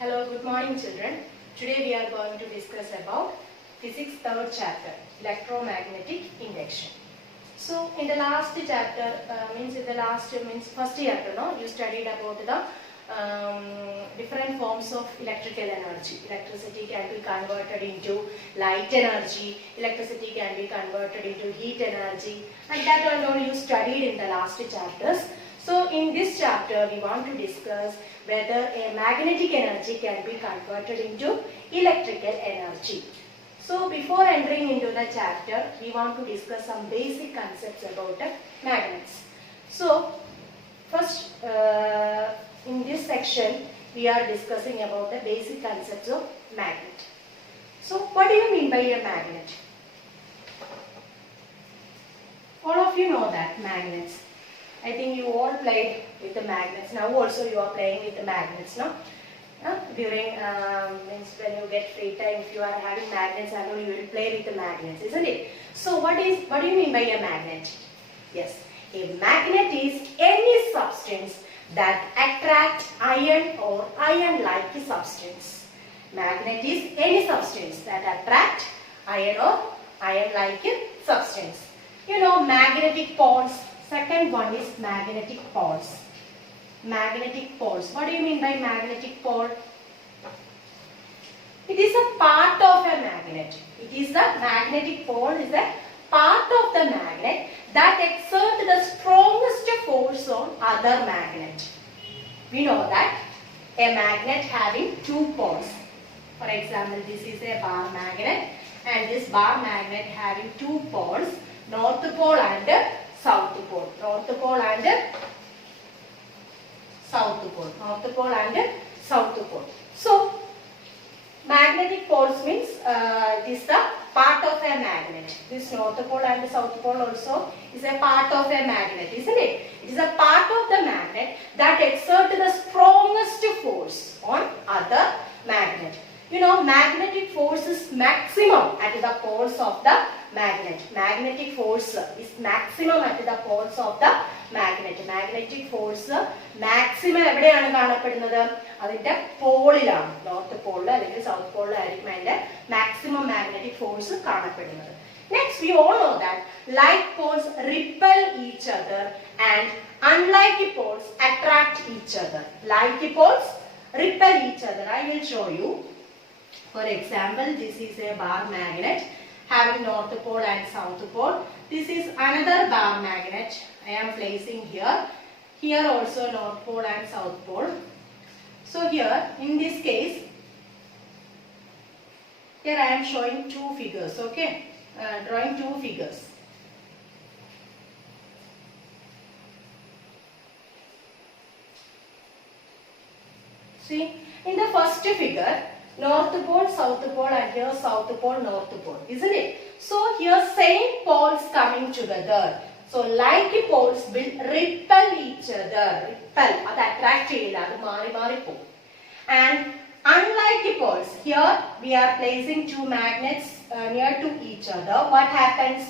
Hello, good morning children. Today we are going to discuss about physics third chapter, electromagnetic induction. So in the last chapter, first chapter, no, you studied about the different forms of electrical energy. Electricity can be converted into light energy, electricity can be converted into heat energy, and that all you studied in the last chapters. So in this chapter we want to discuss whether a magnetic energy can be converted into electrical energy. So before entering into the chapter, we want to discuss some basic concepts about magnets. So first in this section we are discussing about the basic concepts of magnet. So what do you mean by a magnet? All of you know that magnets. I think you all played with the magnets. Now also you are playing with the magnets, no? During means when you get free time, if you are having magnets, I know you will play with the magnets, isn't it? So what do you mean by a magnet? Yes, a magnet is any substance that attracts iron or iron-like substance. Magnet is any substance that attracts iron or iron-like substance. You know, magnetic poles. Second one is magnetic poles. Magnetic poles. What do you mean by magnetic pole? It is a part of a magnet. It is the magnetic pole is a part of the magnet that exerts the strongest force on other magnet. We know that a magnet having two poles. For example, this is a bar magnet and this bar magnet having two poles, north pole and south pole. North pole and south pole. North pole and south pole. So, magnetic poles means it is the part of a magnet. This north pole and south pole also is a part of a magnet, isn't it? It is a part of the magnet that exerts the strongest force on other magnet. You know, magnetic force is maximum at the poles of the magnet. Magnetic force is maximum at the poles of the magnet. Magnetic force maximum എവിടെയാണ് കാണപ്പെടുന്നത്? അതിന്റെ പോളിലാണ്. നോർത്ത് പോളിൽ അല്ലെങ്കിൽ സൗത്ത് പോളിൽ ആയിരിക്കും അതിന്റെ maximum magnetic force കാണപ്പെടുന്നത്. Next, we all know that like poles repel each other and unlike poles attract each other. Like poles repel each other. I will show you. For example, this is a bar magnet having north pole and south pole. This is another bar magnet I am placing here. Here also north pole and south pole. So here in this case, here I am showing two figures, okay? Drawing two figures. See, in the first figure, north pole, south pole, and here south pole, north pole, isn't it? So here same poles coming together. So like poles will repel each other. Repel, that attract cheyilla, adu mari po. And unlike poles, here we are placing two magnets near to each other. What happens?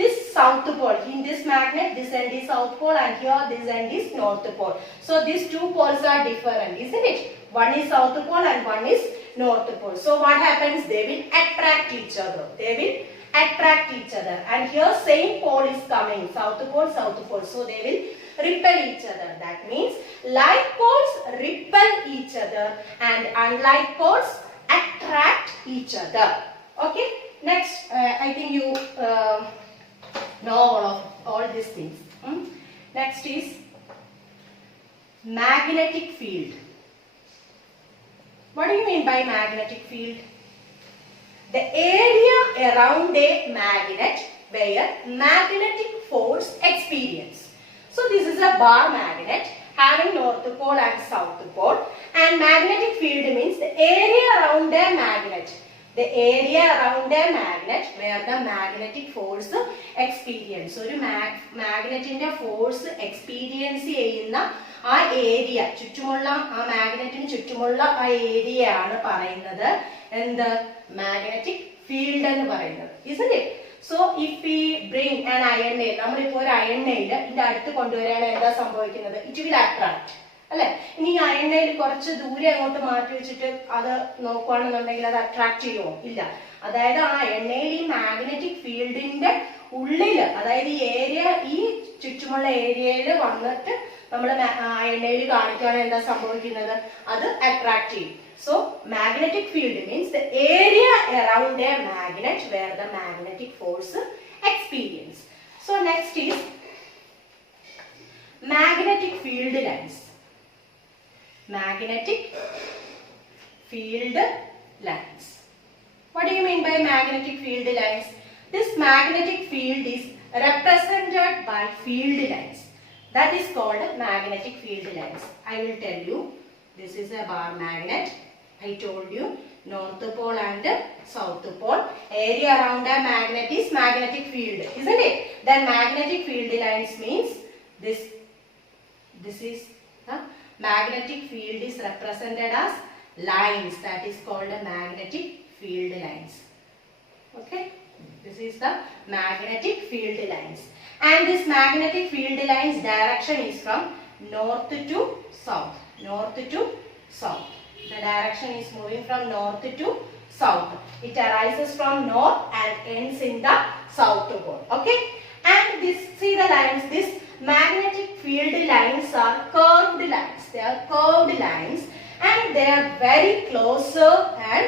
This south pole, in this magnet, this end is south pole and here this end is north pole. So these two poles are different, isn't it? One is south pole and one is north pole. So what happens? They will attract each other. They will attract each other. And here same pole is coming, south pole, south pole. So they will repel each other. That means like poles repel each other and unlike poles attract each other. Okay. Next, I think you know all these things. Next is magnetic field. What do you mean by magnetic field? The area around a magnet where magnetic force experience. So this is a bar magnet having north pole and south pole, and magnetic field means the area around a magnet. The area around a magnet where the magnetic force experience. So, magnet in the force experience ചെയ്യുന്ന ആ ഏരിയ ചുറ്റുമുള്ള ആ മാഗ്നറ്റിന് ചുറ്റുമുള്ള ആ ഏരിയ ആണ് പറയുന്നത് എന്ത് മാഗ്നറ്റിക് ഫീൽഡ് എന്ന് പറയുന്നത്. Isn't it? So if we bring an iron nail, നമ്മളിപ്പോൾ ഒരു iron nail ഇതിന്റെ അടുത്ത് കൊണ്ടുവരാൻ എന്താ സംഭവിക്കുന്നത്? It will attract. അല്ലെ? ഇനി എണ്ണയിൽ കുറച്ച് ദൂരെ അങ്ങോട്ട് മാറ്റി വെച്ചിട്ട് അത് നോക്കുകയാണെന്നുണ്ടെങ്കിൽ അത് അട്രാക്ട് ചെയ്യുമോ? ഇല്ല. അതായത് ആ എണ്ണയിൽ ഈ മാഗ്നറ്റിക് ഫീൽഡിന്റെ ഉള്ളില്, അതായത് ഈ ഏരിയ, ഈ ചുറ്റുമുള്ള ഏരിയയിൽ വന്നിട്ട് നമ്മൾ എണ്ണയിൽ കാണിക്കുകയാണ് എന്താ സംഭവിക്കുന്നത്? അത് അട്രാക്ട് ചെയ്യും. So magnetic field means the area around a magnet where the magnetic force experience. So next is magnetic field lines. Magnetic field lines. What do you mean by magnetic field lines? This magnetic field is represented by field lines. That is called magnetic field lines. I will tell you. This is a bar magnet. I told you north pole and south pole. Area around a magnet is magnetic field, isn't it? Then magnetic field lines means this is the magnetic field is represented as lines. That is called a magnetic field lines. Okay, this is the magnetic field lines, and this magnetic field lines direction is from north to south. North to south. The direction is moving from north to south. It arises from north and ends in the south pole. Okay, and this, see the lines. This magnetic field lines are curved lines. They are curved lines, and they are very closer and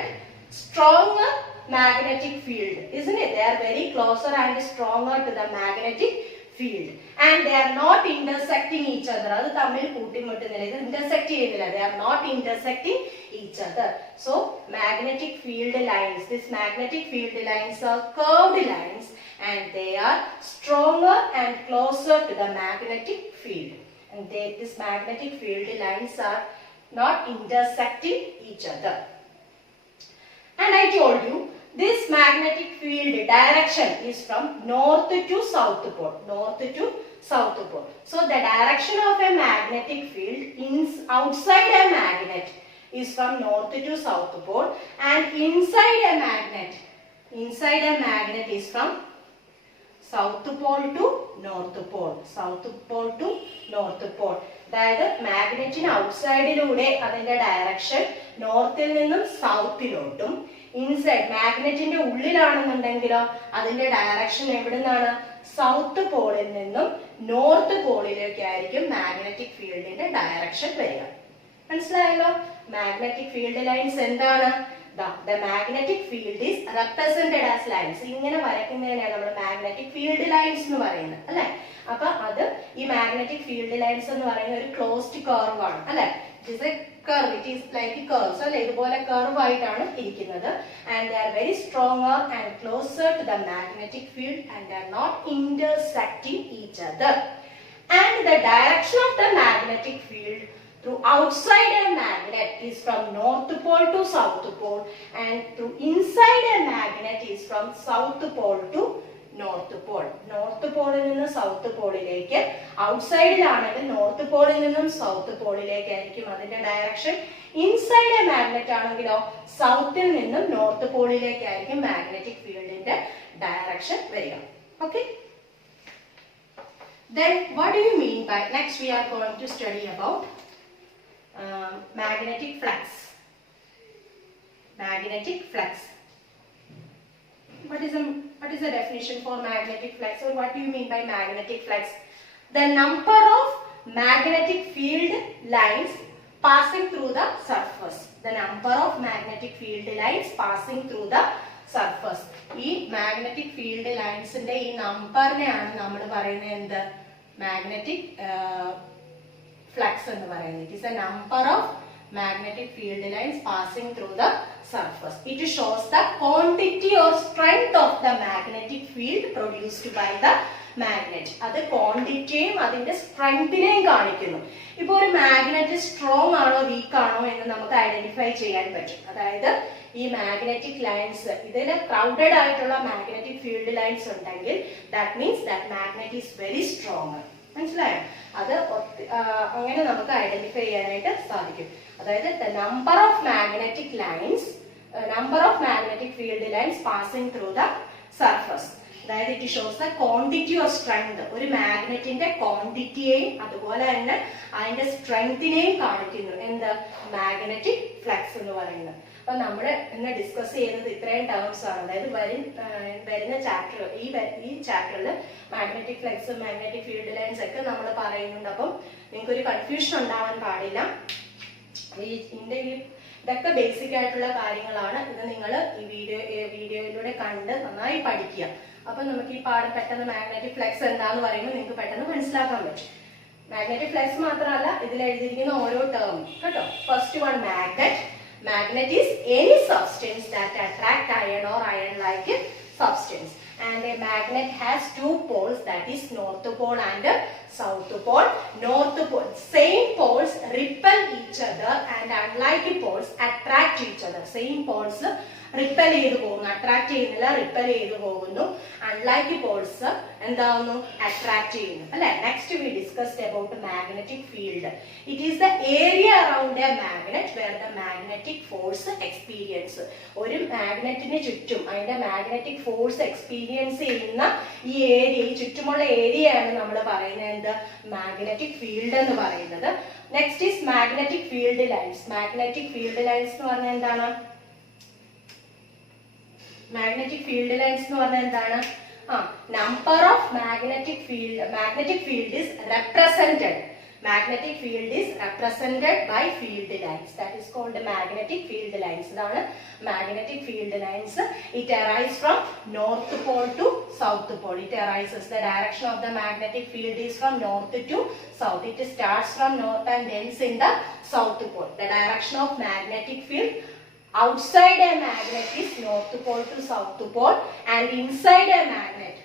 stronger magnetic field, isn't it? They are very closer and stronger to the magnetic field, and they are not intersecting each other. Adu thammil kootimuttunilla, idu intersect cheyyunnilla. They are not intersecting each other. So magnetic field lines, this magnetic field lines are curved lines, and they are stronger and closer to the magnetic field, and this magnetic field lines are not intersecting each other. And I told you this magnetic field direction is from north to south pole. North to south pole. So the direction of a magnetic field outside a magnet is from north to south pole, and inside a magnet is from south pole to north pole. South pole to north pole. അതായത് മാഗ്നറ്റിന് ഔട്ട്സൈഡിലൂടെ അതിന്റെ ഡയറക്ഷൻ നോർത്തിൽ നിന്നും സൗത്തിലോട്ടും, ഇൻസൈഡ് മാഗ്നറ്റിന്റെ ഉള്ളിലാണെന്നുണ്ടെങ്കിലോ അതിന്റെ ഡയറക്ഷൻ എവിടെ നിന്നാണ്? സൗത്ത് പോളിൽ നിന്നും നോർത്ത് പോളിലേക്കായിരിക്കും മാഗ്നറ്റിക് ഫീൽഡിന്റെ ഡയറക്ഷൻ വരിക. മനസ്സിലായല്ലോ? മാഗ്നറ്റിക് ഫീൽഡ് ലൈൻസ് എന്താണ്? The magnetic field is represented as lines. ഇങ്ങനെ വരയ്ക്കുന്നതിനാണ് നമ്മൾ മാഗ്നറ്റിക് ഫീൽഡ് ലൈൻസ് എന്ന് പറയുന്നത്, അല്ലെ? അപ്പൊ അത് ഈ മാഗ്നറ്റിക് ഫീൽഡ് ലൈൻസ് എന്ന് പറയുന്ന ഒരു ക്ലോസ്ഡ് കർവ് ആണ്, അല്ലെ? It is a curve. It is like a curve. So ഇതുപോലെ കർവ് ആയിട്ടാണ് ഇരിക്കുന്നത്, and they are very stronger and closer to the magnetic field, and they are not intersecting each other. And the direction of the magnetic field through outside a magnet is from north pole to south pole, and through inside a magnet is from south pole to north pole. North പോളിൽ നിന്ന് south പോളിലേക്ക്, ഔട്ട്സൈഡിലാണെങ്കിൽ നോർത്ത് പോളിൽ നിന്നും സൗത്ത് പോളിലേക്കായിരിക്കും അതിന്റെ direction. Inside A magnet ആണെങ്കിലോ സൗത്തിൽ നിന്നും നോർത്ത് പോളിലേക്കായിരിക്കും മാഗ്നറ്റിക് ഫീൽഡിന്റെ ഡയറക്ഷൻ വരിക. Okay, then what do you mean by, next we are going to study about magnetic flux. Magnetic flux. What is the definition for magnetic flux, or what do you mean by magnetic flux? The number of magnetic field lines passing through the surface. The number of magnetic field lines passing through the surface. ഈ magnetic field linesന്റെ ഈ നമ്പറിനെയാണ് നമ്മൾ പറയുന്നത് എന്ത്? Magnetic flux എന്ന് പറയുന്നത്. It is the number of magnetic field lines passing through the surface. It shows the quantity or strength of the magnetic field produced by the magnet. അത് ക്വാണ്ടിറ്റിയും അതിന്റെ സ്ട്രെങ്തിനെയും കാണിക്കുന്നു. ഇപ്പൊ ഒരു മാഗ്നറ്റ് സ്ട്രോങ് ആണോ വീക്ക് ആണോ എന്ന് നമുക്ക് ഐഡന്റിഫൈ ചെയ്യാൻ പറ്റും. അതായത് ഈ മാഗ്നറ്റിക് ലൈൻസ് ഇതിന് ക്രൗഡഡ് ആയിട്ടുള്ള മാഗ്നറ്റിക് ഫീൽഡ് ലൈൻസ് ഉണ്ടെങ്കിൽ that means that magnet is very strong. മനസ്സിലായോ? അത് അങ്ങനെ നമുക്ക് ഐഡന്റിഫൈ ചെയ്യാനായിട്ട് സാധിക്കും. അതായത് the number of magnetic field lines passing through the surface. അതായത് it shows the quantity of strength. ഒരു മാഗ്നറ്റിന്റെ ക്വാണ്ടിറ്റിയെയും അതുപോലെ തന്നെ അതിന്റെ സ്ട്രെങ്തിനെയും കാണിക്കുന്നു എന്ത് മാഗ്നറ്റിക് ഫ്ലക്സ് എന്ന് പറയുന്നത്. അപ്പൊ നമ്മൾ ഇന്ന് ഡിസ്കസ് ചെയ്യുന്നത് ഇത്രയും ടേംസ് ആണ്. അതായത് വരുന്ന ചാപ്റ്റർ ഈ ചാപ്റ്ററിൽ magnetic flux magnetic field lines ഒക്കെ നമ്മൾ പറയുന്നുണ്ട്. അപ്പം നിങ്ങൾക്ക് ഒരു കൺഫ്യൂഷൻ ഉണ്ടാവാൻ പാടില്ല. ഇതൊക്കെ ബേസിക് ആയിട്ടുള്ള കാര്യങ്ങളാണ്. ഇത് നിങ്ങൾ ഈ വീഡിയോയിലൂടെ കണ്ട് നന്നായി പഠിക്കുക. അപ്പൊ നമുക്ക് ഈ പാഠം പെട്ടെന്ന് മാഗ്നറ്റിക് ഫ്ലക്സ് എന്താന്ന് പറയുമ്പോൾ നിങ്ങൾക്ക് പെട്ടെന്ന് മനസ്സിലാക്കാൻ പറ്റും. മാഗ്നറ്റിക് ഫ്ലക്സ് മാത്രമല്ല ഇതിൽ എഴുതിയിരിക്കുന്ന ഓരോ ടേം കേട്ടോ. First one magnet. Magnet is any substance that attract iron or iron-like substance. And a magnet has two poles, that is north pole and south pole. North pole, same poles repel each other and unlike poles attract each other. Same poles repel ചെയ്തു പോകുന്നു, attract ചെയ്യുന്നില്ല, repel ചെയ്തു പോകുന്നു. Unlike poles എന്താവുന്നു, attract ചെയ്യുന്നു അല്ലെ. Next we discussed about magnetic field. It is the area around a magnet where the magnetic force experience. ഒരു മാഗ്നറ്റിന് ചുറ്റും അതിന്റെ മാഗ്നറ്റിക് ഫോഴ്സ് എക്സ്പീരിയൻസ് ചെയ്യുന്ന ഈ ഏരിയ, ഈ ചുറ്റുമുള്ള ഏരിയയാണ് നമ്മൾ പറയുന്നത് എന്ത് മാഗ്നറ്റിക് ഫീൽഡ് എന്ന് പറയുന്നത്. Next is magnetic field lines. Magnetic field lines എന്ന് പറഞ്ഞാൽ എന്താണ്? മാഗ്നറ്റിക് ഫീൽഡ് ലൈൻസ് എന്ന് പറഞ്ഞാൽ എന്താണ്? Number of magnetic field is represented. Magnetic field is represented by field lines. That is called magnetic field lines. ഇതാണ് magnetic field lines. It arises from north pole to south pole. It arises. The direction of the magnetic field is from north to south. It starts from north and ends in the south pole. The direction of magnetic field outside a magnet is north pole to south pole, and inside a magnet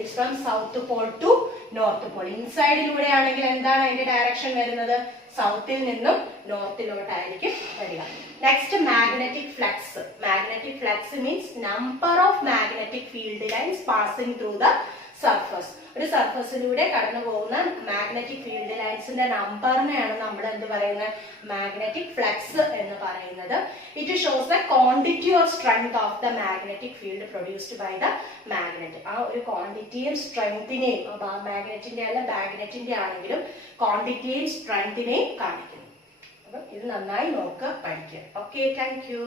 is from south pole to north pole. ഇൻസൈഡിലൂടെ ആണെങ്കിൽ എന്താണ് അതിന്റെ ഡയറക്ഷൻ വരുന്നത്? സൗത്തിൽ നിന്നും നോർത്തിലോട്ടായിരിക്കും വരിക. Next magnetic flux. Magnetic flux means number of magnetic field lines passing through the surface. ഒരു സർഫസിലൂടെ കടന്നു പോകുന്ന മാഗ്നറ്റിക് ഫീൽഡ് ലൈൻസിന്റെ നമ്പറിനെയാണ് നമ്മൾ എന്ത് പറയുന്നത്? മാഗ്നറ്റിക് ഫ്ലക്സ് എന്ന് പറയുന്നത്. It shows the quantity or strength of the magnetic field produced by the magnet. ആ ഒരു ക്വാണ്ടിറ്റിയും സ്ട്രെങ്തിനെയും, മാഗ്നറ്റിന്റെ അല്ല മാഗ്നറ്റിന്റെ ആണെങ്കിലും ക്വാണ്ടിറ്റിയും സ്ട്രെങ്തിനെയും കാണിക്കുന്നു. അപ്പം ഇത് നന്നായി നോക്കുക, പഠിക്കുക. Okay, thank you.